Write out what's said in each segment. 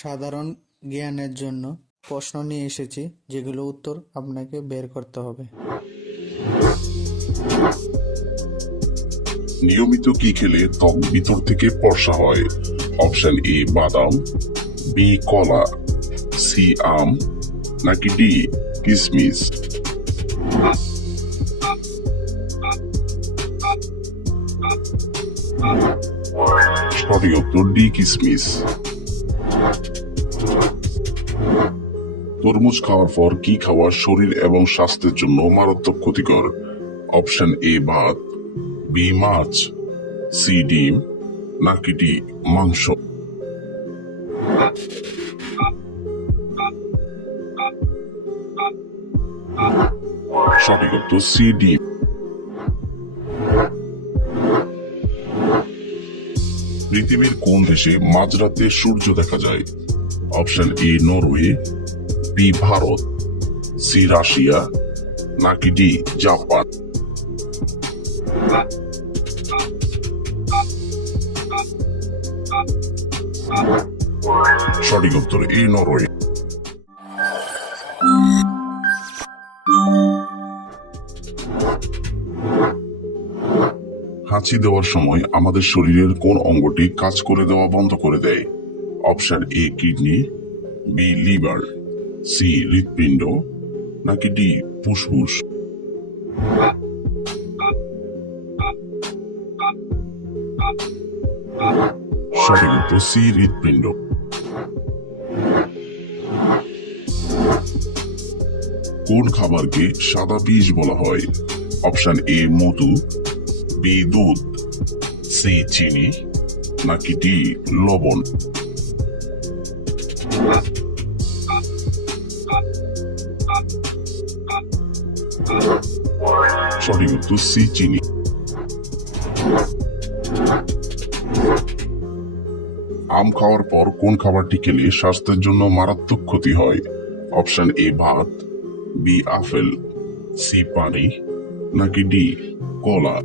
সাধারণ জ্ঞানের জন্য প্রশ্ন নিয়ে এসেছি, যেগুলো উত্তর আপনাকে বের করতে হবে। নিয়মিত কি খেলে ত্বক ভিতর থেকে ফর্সা হয়? অপশন এ বাদাম, বি কলা, সি আম, নাকি ডি কিশমিশ? সঠিক উত্তর ডি কিশমিশ। তরমুজ খাওয়ার পর কি খাওয়া শরীর এবং স্বাস্থ্যের জন্য মারাত্মক ক্ষতিকর? অপশন এ ভাত, বি মাছ, সি ডিম, নাকি ডি মাংস? সঠিক উত্তর সি ডিম। পৃথিবীর কোন দেশে মাঝরাতে সূর্য দেখা যায়? Option A Norway, B Bharat, C Russia, নাকি ডি জাপান? সঠিক উত্তর এ নরওয়ে। হাঁচি দেওয়ার সময় আমাদের শরীরের কোন অঙ্গটি কাজ করে দেওয়া বন্ধ করে দেয়? Option A kidney, B liver, C হৃৎপিণ্ড, নাকি ডি ফুসফুস? সঠিক উত্তর সি হৃৎপিণ্ড। কোন খাবারকে সাদা বিষ বলা হয়? অপশন এ মধু, বি দুধ, সি চিনি, নাকি ডি লবণ? সঠিক উত্তর সি চিনি। আম খাওয়ার পর কোন খাবারটি খেলে স্বাস্থ্যের জন্য মারাত্মক ক্ষতি হয়? অপশন এ ভাত, বি আপেল, সি পানি, নাকি ডি কলা?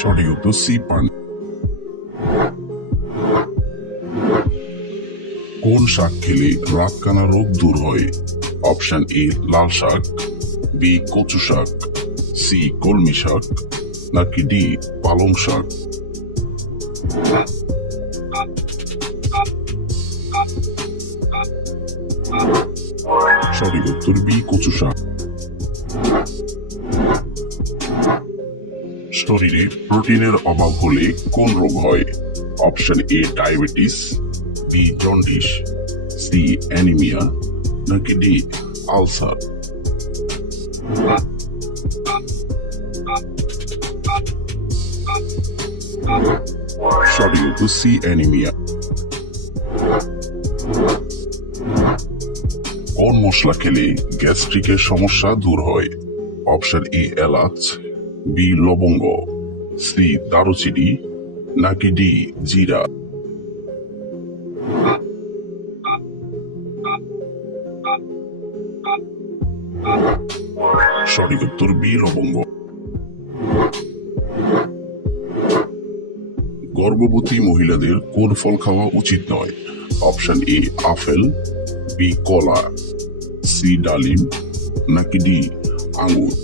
সঠিক উত্তর সি পানি। কোন শাক খেলে রাতকানা রোগ দূর হয়? অপশন এ লাল শাক, বি কচু শাক, সি কলমি শাক, নাকি ডি পালং শাক? সঠিক উত্তর বি কচু শাক। শরীরে প্রোটিনের অভাব হলে কোন রোগ হয়? Option A diabetes, B jaundice, C anaemia, নাকি ডি আলসার? সঠিক উত্তর সি অ্যানিমিয়া। কোন মশলা খেলে গ্যাস্ট্রিকের সমস্যা দূর হয়? অপশন এ এলাচ, বি লবঙ্গ, সি দারুচিনি, নাকি ডি জিরা? সঠিক উত্তর বি লবঙ্গ। গর্ভবতী মহিলাদের কোন ফল খাওয়া উচিত নয়? অপশন এ আপেল, বি কলা, সি ডালিম, নাকি ডি আঙ্গুর?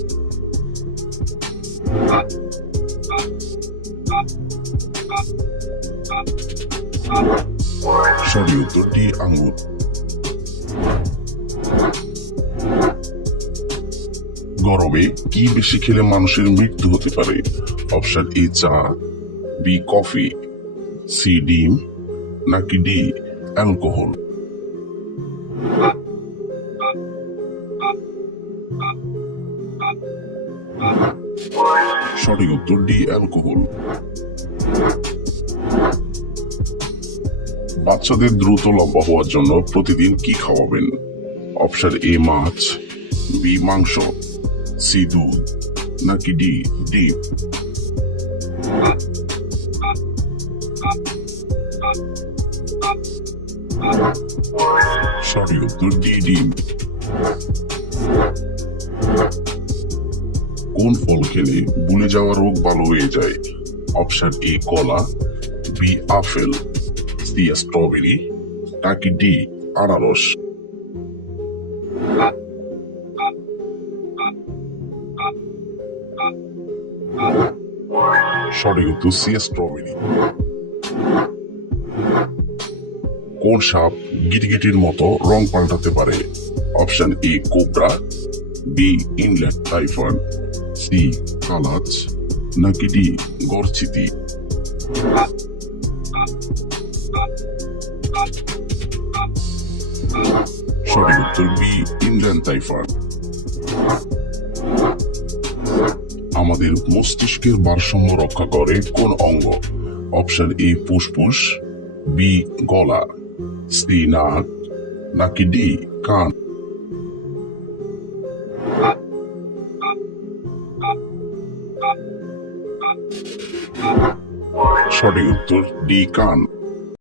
সঠিক উত্তর ডি আঙ্গুর। গরমে কি বেশি খেলে মানুষের মৃত্যু হতে পারে? অপশন এ চা, বি কফি, সি ডিম, নাকি ডি অ্যালকোহল? সঠিক উত্তর ডি অ্যালকোহল। বাচ্চাদের দ্রুত লম্বা হওয়ার জন্য প্রতিদিন কি খাওয়াবেন? অপশন এ মাছ, বি মাংস, সি দুধ, নাকি ডি ডিম? সঠিক উত্তর ডি ডিম। কোন ফল খেলে ভুলে যাওয়া রোগ ভালো হয়ে যায়? অপশন এ কলা, বি আপেল, সি স্ট্রবেরি, নাকি ডি আনারস? সঠিক উত্তর সি স্ট্রবেরি। কোন সাপ গিরগিটির মতো রং পাল্টাতে পারে? Option A cobra, B inland taipan, C কালাচ, নাকি ডি গরচিতি? সঠিক উত্তর বি ইনল্যান্ড টাইফান। আমাদের মস্তিষ্কের ভারসাম্য রক্ষা করে কোন অঙ্গ? অপশন এ ফুসফুস, বি গলা, সি নাক, নাকি ডি কান? সঠিক উত্তর ডি কান।